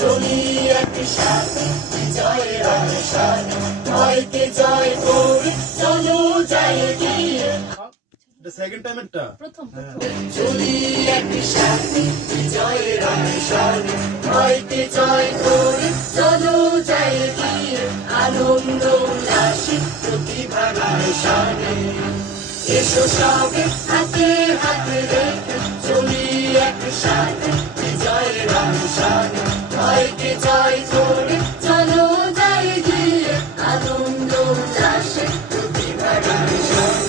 চলি একসাথে বিজয়ের অনুষ্ঠানে, ভয়কে জয় করে চলো যাই গিয়ে। সেকেন্ড টাইমেরটা প্রথম চলি একসাথে বিজয়ের অনুষ্ঠানে, ভয়কে জয় করে চলো যাই গিয়ে। আনন্দ উল্লাসে প্রতিভার অনুষ্ঠানে, এসো সবে হাতে হাতে রেখে চলি একসাথে বিজয়ের অনুষ্ঠানে, ভয়কে জয় করে চলো যাই গিয়ে। আনন্দ উল্লাসে প্রতিভার অনুষ্ঠানে।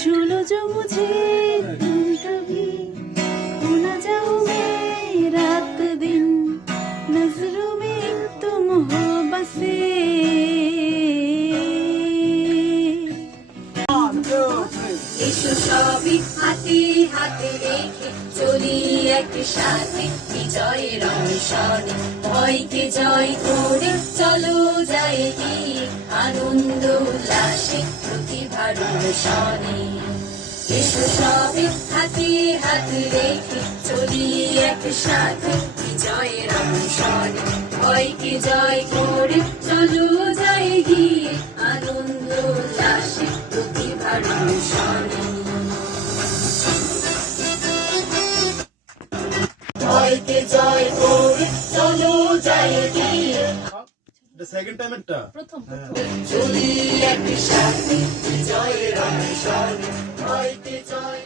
छूलो जो मुझे तुम कभी खो ना जाओगे रात दिन, नजरों में तुम हो बसे। এসো সবই হাতে হাতে রেখে চলি একসাথে বিজয়ের অনুষ্ঠানে, ভয়কে জয় করে চলো যাই গিয়ে। আনন্দ উল্লাসে প্রতিভার অনুষ্ঠানে, এসো সবে হাতে হাতে রেখে চলি একসাথে বিজয়ের অনুষ্ঠানে, ভয়কে জয় করে চলো যাই গিয়ে। আনন্দ উল্লাসে প্রতিভার অনুষ্ঠানে, ভয়কে জয় করে চলো যাই গিয়ে। সেকেন্ড টাইমেরটা প্রথম চলি একসাথে বিজয়ের অনুষ্ঠানে, ভয়কে জয়